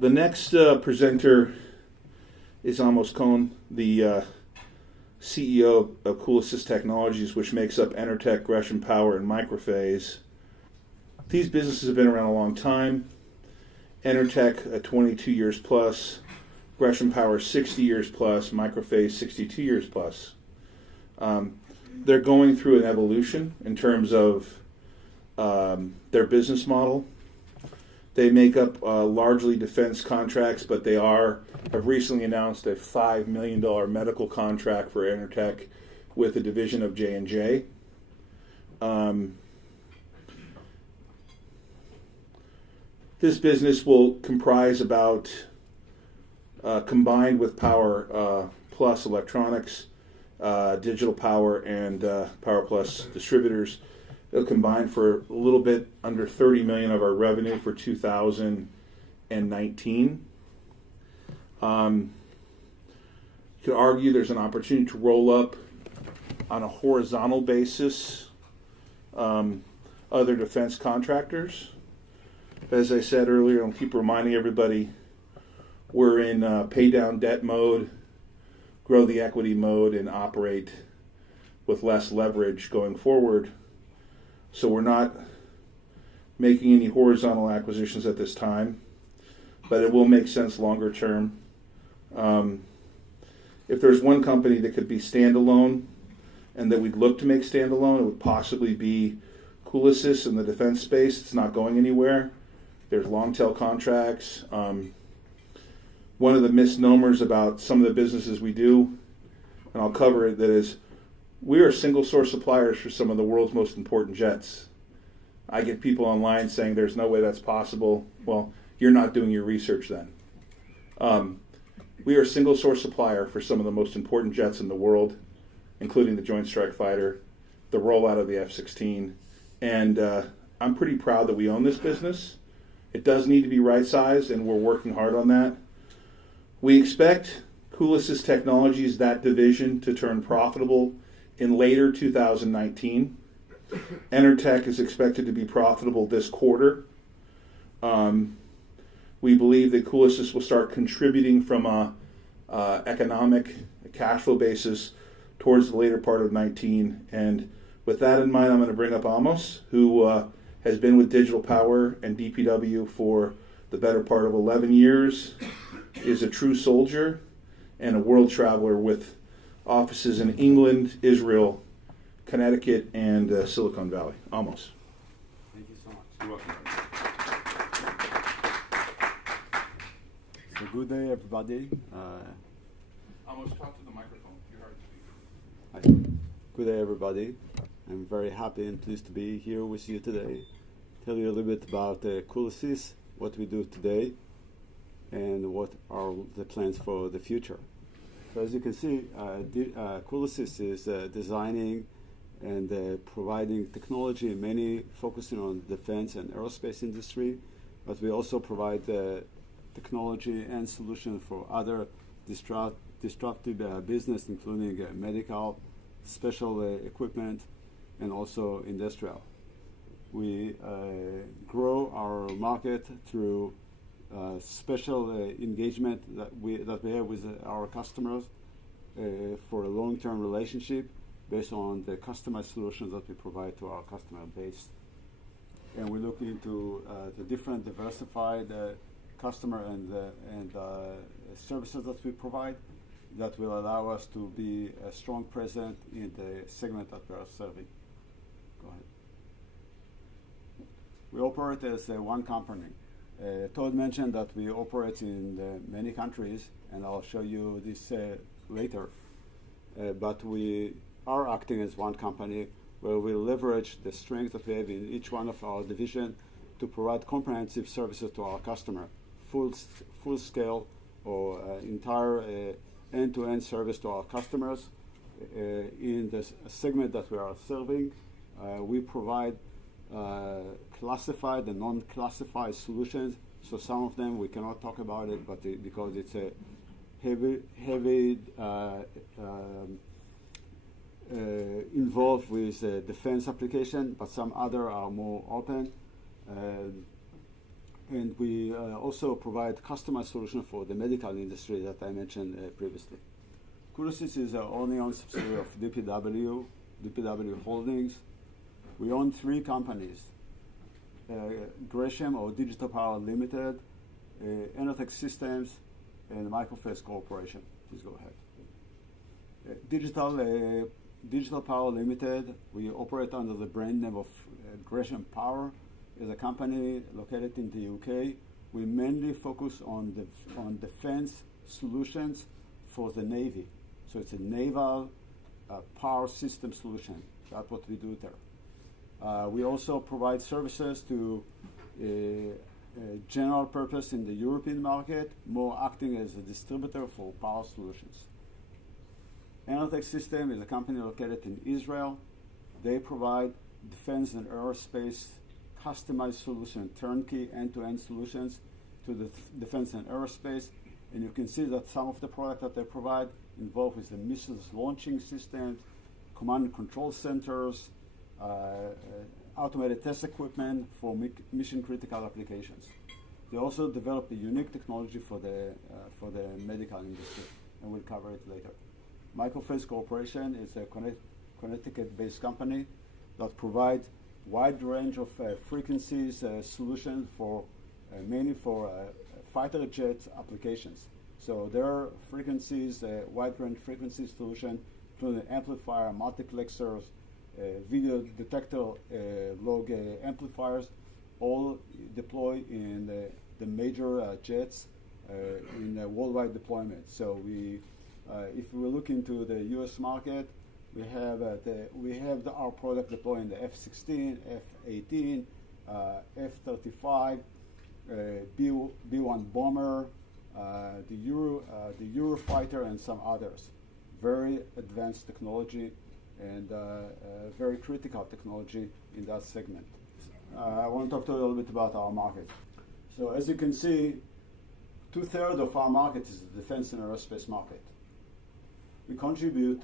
The next presenter is Amos Cohn, the CEO of COOLISYS Technologies, which makes up Intertech, Gresham Power, and Microphase. These businesses have been around a long time. Intertech, 22 years plus. Gresham Power, 60 years plus. Microphase, 62 years plus. They're going through an evolution in terms of their business model. They make up largely defense contracts, but they have recently announced a $5 million medical contract for Intertech with a division of J&J. This business will comprise about, combined with Power Plus Electronics, Digital Power, and Power Plus Distributors, it'll combine for a little bit under $30 million of our revenue for 2019. You could argue there's an opportunity to roll up on a horizontal basis other defense contractors. As I said earlier, I'll keep reminding everybody, we're in pay down debt mode, grow the equity mode, and operate with less leverage going forward. So we're not making any horizontal acquisitions at this time, but it will make sense longer term. If there's one company that could be standalone and that we'd look to make standalone, it would possibly be COOLISYS in the defense space. It's not going anywhere. There's long tail contracts. One of the misnomers about some of the businesses we do, and I'll cover it, that is, we are single source suppliers for some of the world's most important jets. I get people online saying there's no way that's possible. Well, you're not doing your research then. We are a single source supplier for some of the most important jets in the world, including the Joint Strike Fighter, the rollout of the F-16, and I'm pretty proud that we own this business. It does need to be right-sized, and we're working hard on that. We expect COOLISYS Technologies, that division, to turn profitable in later 2019. Intertech is expected to be profitable this quarter. We believe that COOLISYS will start contributing from a economic cash flow basis towards the later part of 19. And with that in mind, I'm going to bring up Amos, who has been with Digital Power and DPW for the better part of 11 years, is a true soldier, and a world traveler with offices in England, Israel, Connecticut, and Silicon Valley. Amos. Thank you so much. You're welcome. So good day, everybody. Amos, talk to the microphone. You're hard to speak. Hi. Good day, everybody. I'm very happy and pleased to be here with you today. Tell you a little bit about COOLISYS, what we do today, and what are the plans for the future. So as you can see, COOLISYS is designing and providing technology, mainly focusing on defense and aerospace industry, but we also provide technology and solutions for other disruptive business, including medical, special equipment, and also industrial. We grow our market through special engagement that we have with our customers for a long-term relationship based on the customized solutions that we provide to our customer base. And we look into the different diversified customer and services that we provide that will allow us to be a strong presence in the segment that we are serving. Go ahead. We operate as one company. Todd mentioned that we operate in many countries, and I'll show you this later. But we are acting as one company where we leverage the strength that we have in each one of our division to provide comprehensive services to our customer, full scale or entire end-to-end service to our customers. In the segment that we are serving, we provide classified and non-classified solutions. So some of them we cannot talk about it, but because it's a heavy involved with defense application, but some other are more open. And we also provide customized solution for the medical industry that I mentioned previously. COOLISYS is a only owned subsidiary of DPW Holdings. We own 3 companies: Gresham or Digital Power Limited, Interceptor Systems, and Microphase Corporation. Please go ahead. Digital Power Limited, we operate under the brand name of Gresham Power, is a company located in the UK. We mainly focus on defense solutions for the Navy. So it's a naval power system solution. That's what we do there. We also provide services to general purpose in the European market, more acting as a distributor for power solutions. Interceptor System is a company located in Israel. They provide defense and aerospace customized solution, turnkey end-to-end solutions to the defense and aerospace. And you can see that some of the product that they provide involved with the missiles launching systems, command and control centers, automated test equipment for mission critical applications. They also developed a unique technology for the medical industry, and we'll cover it later. Microphase Corporation is a Connecticut-based company that provides wide range of frequencies solutions for mainly for fighter jet applications. So there are frequencies, wide range frequency solution, including amplifier, multiplexers, video detector log amplifiers, all deployed in the major jets in worldwide deployment. So if we look into the U.S. market, we have our product deployed in the F-16, F-18, F-35, B-1 bomber, the Eurofighter, and some others. Very advanced technology and very critical technology in that segment. I want to talk to you a little bit about our market. So as you can see, 2/3 of our market is the defense and aerospace market. We contribute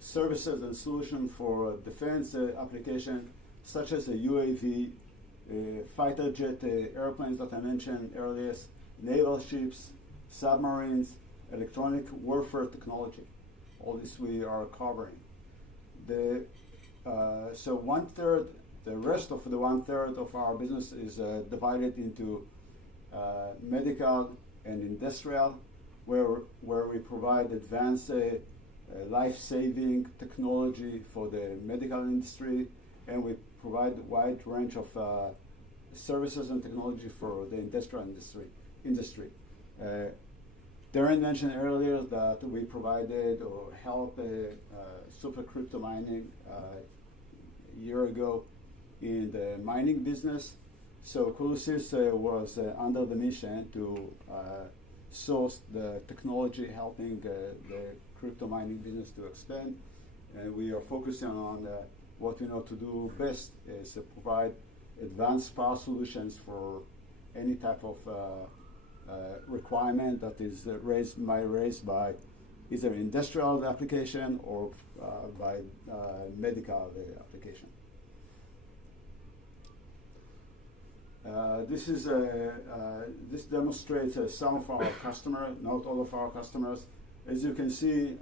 services and solutions for defense applications such as a UAV, fighter jet airplanes that I mentioned earlier, naval ships, submarines, electronic warfare technology. All this we are covering. So 1/3, the rest of the 1/3 of our business is divided into medical and industrial, where we provide advanced life-saving technology for the medical industry, and we provide a wide range of services and technology for the industrial industry. Darren mentioned earlier that we provided or helped super crypto mining a year ago in the mining business. So COOLISYS was under the mission to source the technology helping the crypto mining business to expand. And we are focusing on what we know to do best is to provide advanced power solutions for any type of requirement that is raised by either industrial application or by medical application. This demonstrates some of our customers, not all of our customers. As you can see,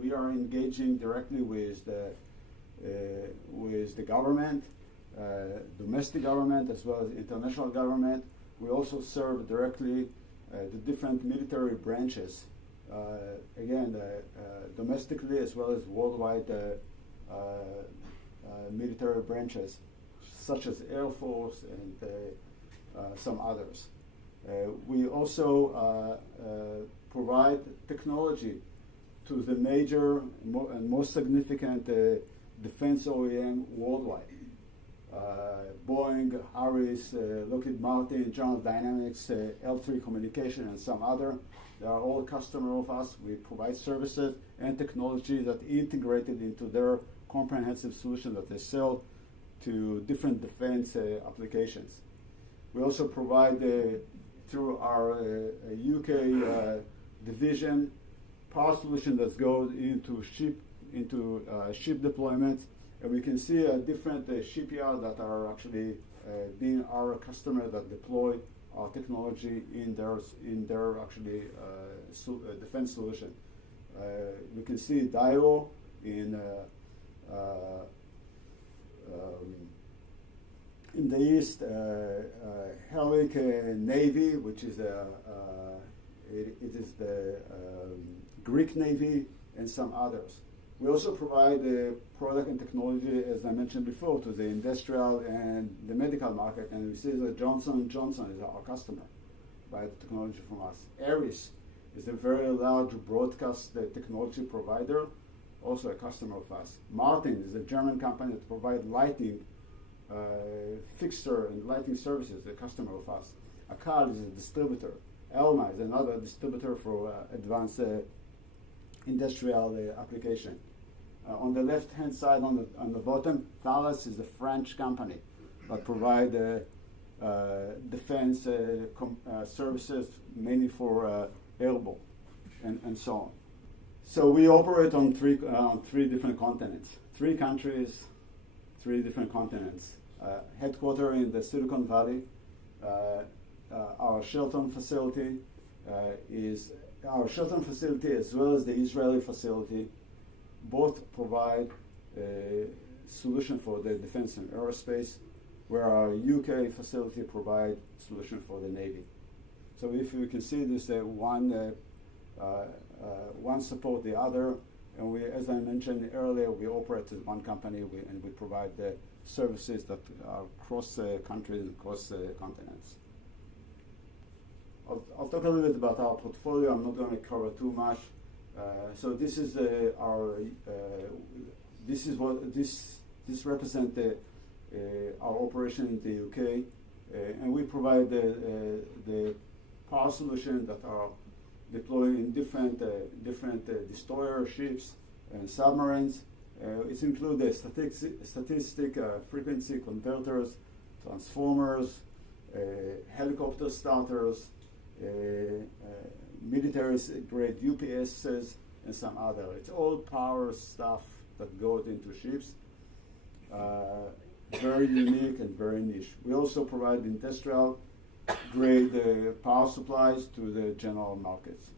we are engaging directly with the government, domestic government as well as international government. We also serve directly the different military branches, again, domestically as well as worldwide military branches, such as Air Force and some others. We also provide technology to the major and most significant defense OEM worldwide. Boeing, Harris, Lockheed Martin, General Dynamics, L3 Communication, and some other. They are all customers of us. We provide services and technology that integrated into their comprehensive solution that they sell to different defense applications. We also provide, through our UK division, power solution that goes into ship deployments. And we can see different shipyards that are actually being our customer that deploy our technology in their actually defense solution. We can see Daiwa in the east, Helic Navy, which is it is the Greek Navy, and some others. We also provide product and technology, as I mentioned before, to the industrial and the medical market, and we see that Johnson & Johnson is our customer, buy the technology from us. Ares is a very large broadcast technology provider, also a customer of us. Martin is a German company that provides lighting, fixture and lighting services, a customer of us. Akal is a distributor. Elma is another distributor for advanced industrial application. On the left-hand side, on the bottom, Thales is a French company that provide defense services, mainly for airborne and so on. So we operate on three different continents, 3 countries, 3 different continents. Headquartered in the Silicon Valley. Our Shelton facility as well as the Israeli facility both provide a solution for the defense and aerospace, where our UK facility provide solution for the Navy. So if you can see this, one support the other, and we, as I mentioned earlier, we operate as one company, and we provide the services that are across countries and across continents. I'll talk a little bit about our portfolio. I'm not going to cover too much. So this is this represents our operation in the UK, and we provide the power solution that are deployed in different destroyer ships and submarines. It includes the statistic frequency converters, transformers, helicopter starters, military-grade UPSs, and some other. It's all power stuff that goes into ships. Very unique and very niche. We also provide industrial-grade power supplies to the general markets.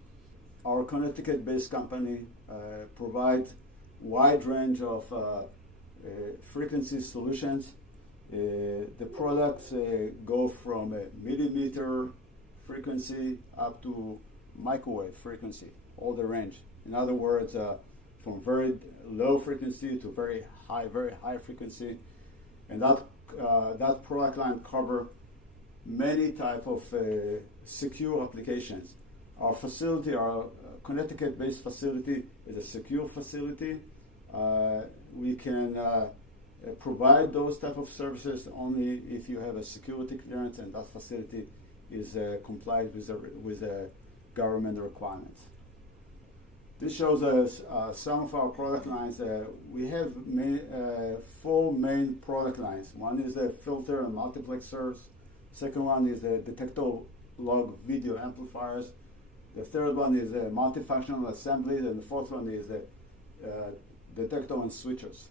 Our Connecticut-based company provides wide range of frequency solutions. The products go from a millimeter frequency up to microwave frequency, all the range. In other words, from very low frequency to very high frequency, and that product line cover many type of secure applications. Our facility, our Connecticut-based facility, is a secure facility. We can provide those type of services only if you have a security clearance, and that facility is complied with government requirements. This shows us some of our product lines. We have 4 main product lines. One is the filter and multiplexers. Second one is the detector log video amplifiers. The third one is multifunctional assemblies, and the fourth one is detector and switches.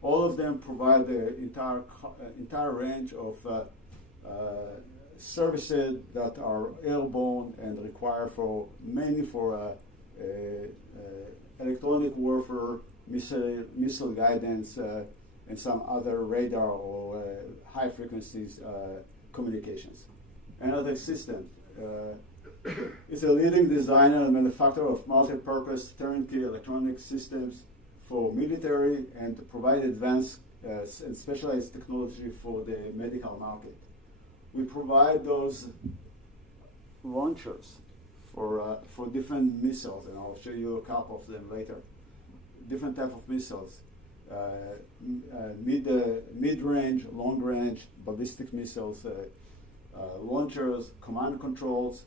All of them provide the entire range of services that are airborne and require mainly for electronic warfare, missile guidance, and some other radar or high frequencies communications. Another system is a leading designer and manufacturer of multi-purpose turnkey electronic systems for military, and to provide advanced and specialized technology for the medical market. We provide those launchers for different missiles, and I'll show you a couple of them later. Different type of missiles, mid-range, long-range, ballistic missiles, launchers, command controls,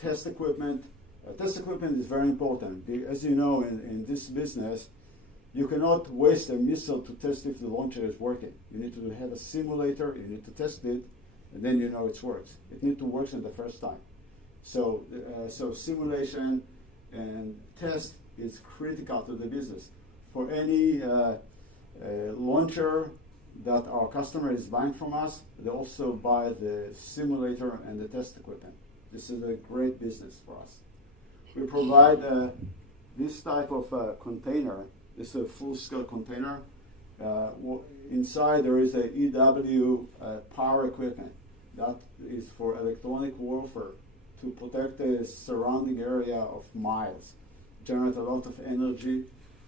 test equipment. Test equipment is very important. As you know, in this business, you cannot waste a missile to test if the launcher is working. You need to have a simulator, you need to test it, and then you know it works. It needs to work in the first time. So simulation and test is critical to the business. For any launcher, that our customer is buying from us, they also buy the simulator and the test equipment. This is a great business for us. We provide this type of container. This is a full-scale container. Inside there is a EW power equipment that is for electronic warfare to protect the surrounding area of miles, generate a lot of energy,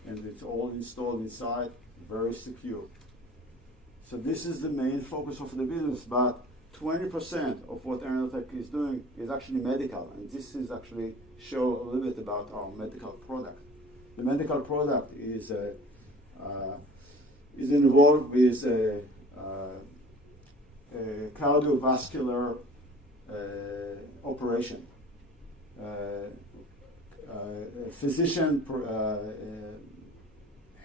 and it's all installed inside, very secure. So this is the main focus of the business, but 20% of what Aeronautic is doing is actually medical, and this is actually show a little bit about our medical product. The medical product is involved with a cardiovascular operation. A physician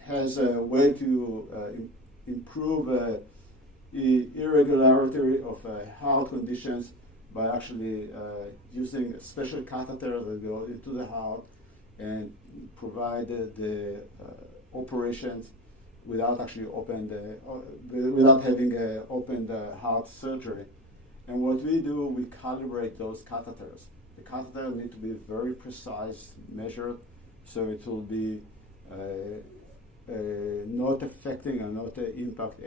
has a way to improve irregularity of heart conditions by actually using a special catheter that goes into the heart and provide the operations without actually without having opened heart surgery. And what we do, we calibrate those catheters. The catheter need to be very precise, measured, so it will be not affecting or not impact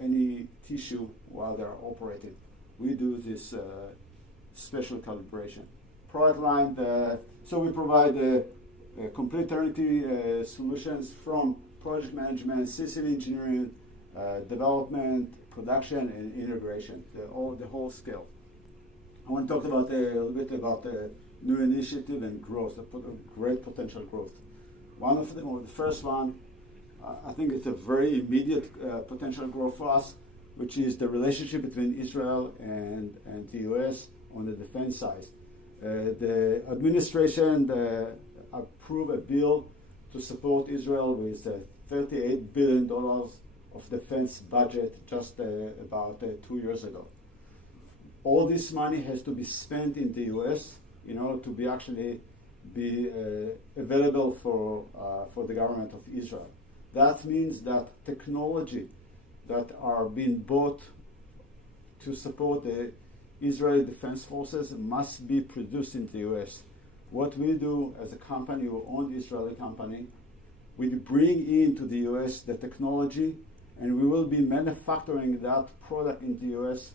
any tissue while they're operating. We do this special calibration. Product line, so we provide complete turnkey solutions from project management, system engineering, development, production, and integration, the whole scale. I want to talk about a little bit about the new initiative and growth, great potential growth. One of them, or the first one, I think it's a very immediate potential growth for us, which is the relationship between Israel and the U.S. on the defense side. The administration approved a bill to support Israel with $38 billion of defense budget just about 2 years ago. All this money has to be spent in the U.S. in order to be available for the government of Israel. That means that technology that are being bought to support the Israeli Defense Forces must be produced in the U.S. What we do as a company who own the Israeli company, we bring into the U.S. the technology, and we will be manufacturing that product in the U.S.,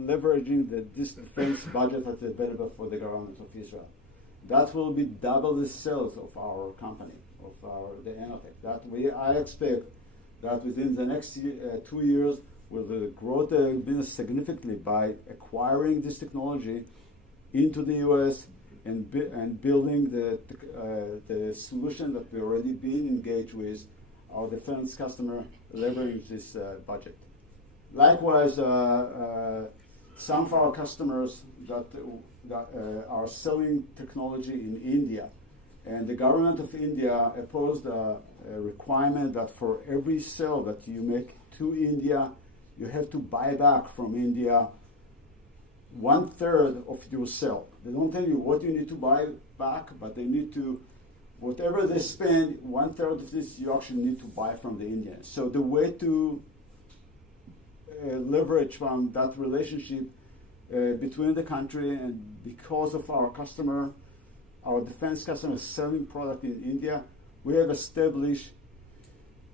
leveraging this defense budget that's available for the government of Israel. That will be double the sales of our company, of the Aeronautic. I expect that within the next 2 years, we'll grow the business significantly by acquiring this technology into the U.S. and building the solution that we've already been engaged with our defense customer, leveraging this budget. Likewise, some of our customers that are selling technology in India, and the government of India imposed a requirement that for every sale that you make to India, you have to buy back from India 1/3 of your sale. They don't tell you what you need to buy back, but they need to, whatever they spend, 1/3 of this you actually need to buy from the Indians. So the way to leverage from that relationship between the country, and because of our customer, our defense customer selling product in India, we have established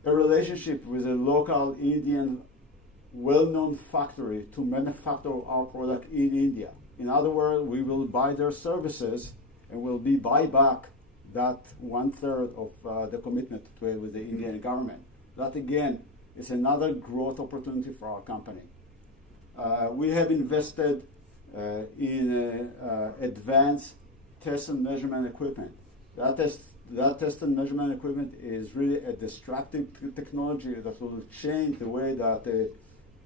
a relationship with a local Indian well-known factory to manufacture our product in India. In other words, we will buy their services and will be buy back that 1/3 of the commitment to with the Indian government. That again is another growth opportunity for our company. We have invested in advanced test and measurement equipment. That test and measurement equipment is really a disruptive technology that will change the way that the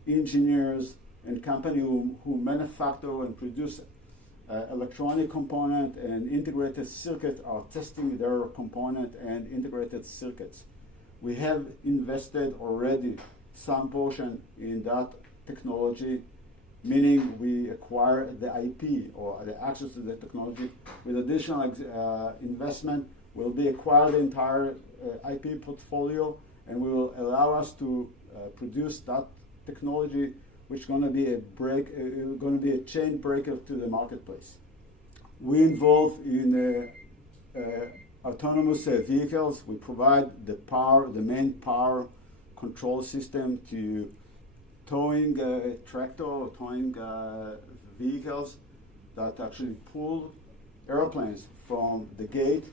engineers and companies who manufacture and produce electronic component and integrated circuits are testing their component and integrated circuits. We have invested already some portion in that technology, meaning we acquire the IP or the access to the technology. With additional investment, we'll be acquire the entire IP portfolio, and we will allow us to produce that technology, which is going to be a chain breaker to the marketplace. We involve in autonomous vehicles. We provide the main power control system to towing tractor or towing vehicles that actually pull airplanes from the gate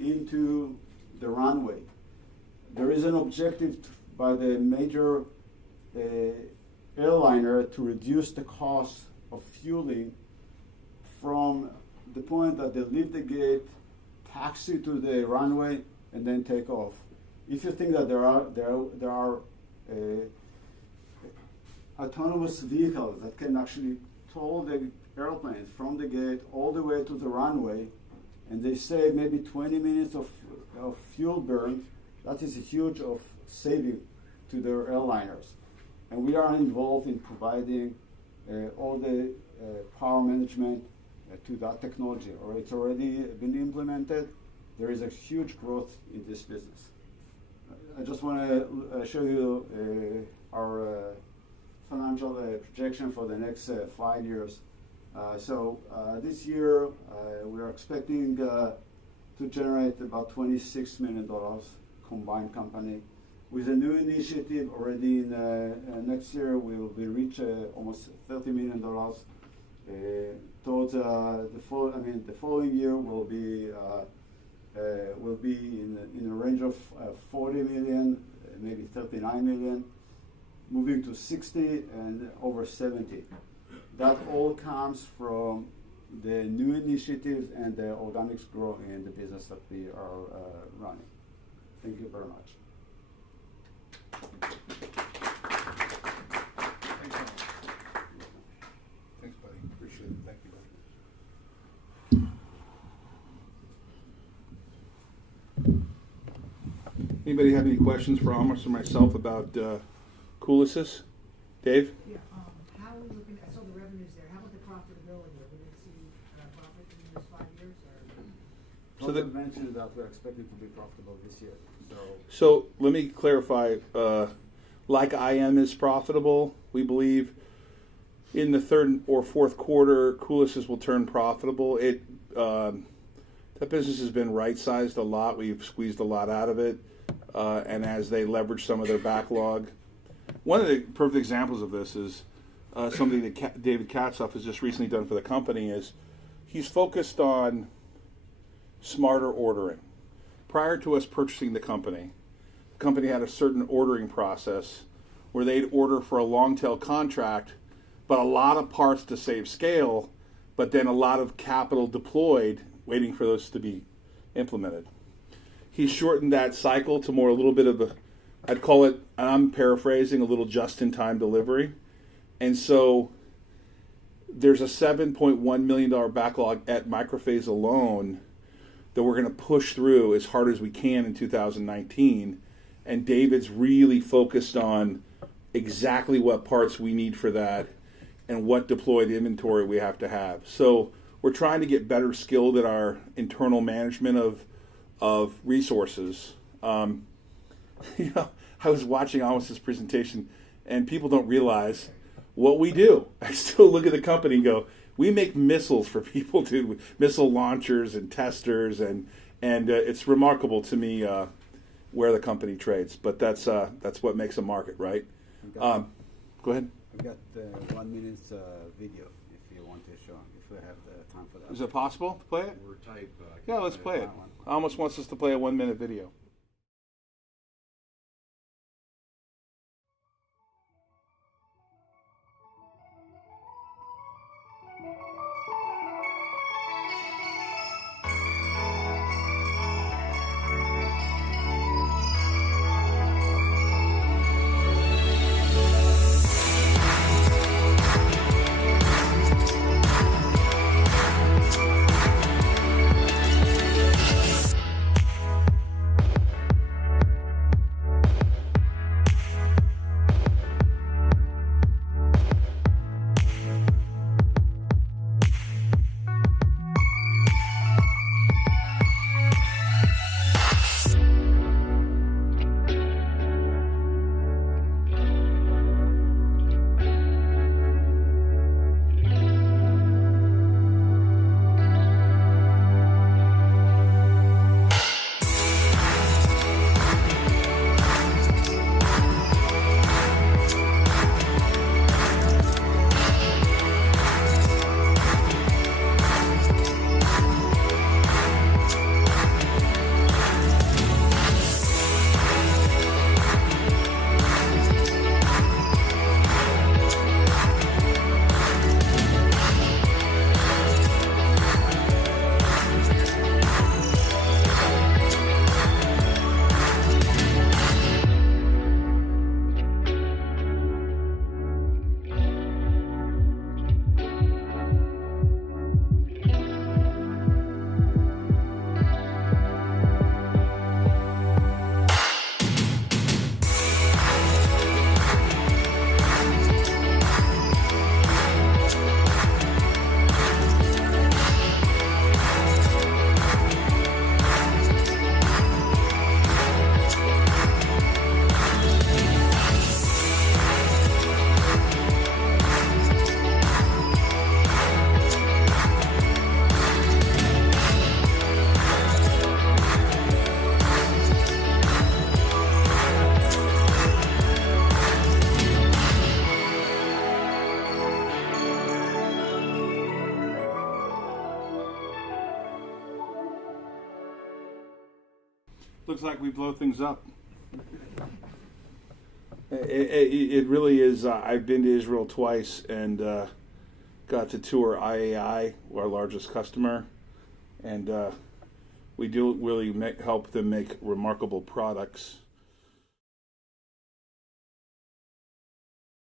into the runway. There is an objective by the major airliner to reduce the cost of fueling from the point that they leave the gate, taxi to the runway, and then take off. If you think that there are autonomous vehicles that can actually tow the airplanes from the gate all the way to the runway, and they save maybe 20 minutes of fuel burn, that is a huge of saving to their airliners. And we are involved in providing all the power management to that technology, or it's already been implemented. There is a huge growth in this business. I just want to show you our financial projection for the next 5 years. So this year we are expecting to generate about $26 million combined company. With a new initiative already in next year, we will be reach almost $30 million. Towards the following year will be in a range of 40 million, maybe 39 million, moving to 60 and over 70. That all comes from the new initiatives and the organic growth in the business that we are running. Thank you very much. Thanks, buddy. Appreciate it. Thank you, buddy. Anybody have any questions for Amos or myself about COOLISYS? Dave? Yeah, how are we looking, I saw the revenues there, how about the profitability? Are we going to see profit in the next 5 years? Or? So that mentioned that we're expecting to be profitable this year. So let me clarify. Like IM is profitable, we believe in the third or fourth quarter, COOLISYS will turn profitable. That business has been right-sized a lot. We've squeezed a lot out of it, and as they leverage some of their backlog. One of the perfect examples of this is something that David Katzoff has just recently done for the company is he's focused on smarter ordering. Prior to us purchasing the company had a certain ordering process where they'd order for a long-tail contract, but a lot of parts to save scale, but then a lot of capital deployed waiting for those to be implemented. He shortened that cycle to more a little bit of a, I'd call it, I'm paraphrasing, a little just-in-time delivery. And so there's a $7.1 million backlog at Microphase alone that we're going to push through as hard as we can in 2019. And David's really focused on exactly what parts we need for that and what deployed inventory we have to have. So we're trying to get better skilled at our internal management of resources. I was watching Amos's presentation, and people don't realize what we do. I still look at the company and go, we make missiles for people, dude. Missile launchers and testers, and it's remarkable to me where the company trades. But that's what makes a market, right? Go ahead. I've got 1 minute video if you want to show, if we have the time for that. Is it possible to play it? We're tight. Yeah, let's play it. Amos wants us to play a 1 minute video. Looks like we blow things up. It really is. I've been to Israel twice and got to tour IAI, our largest customer, and we do really help them make remarkable products.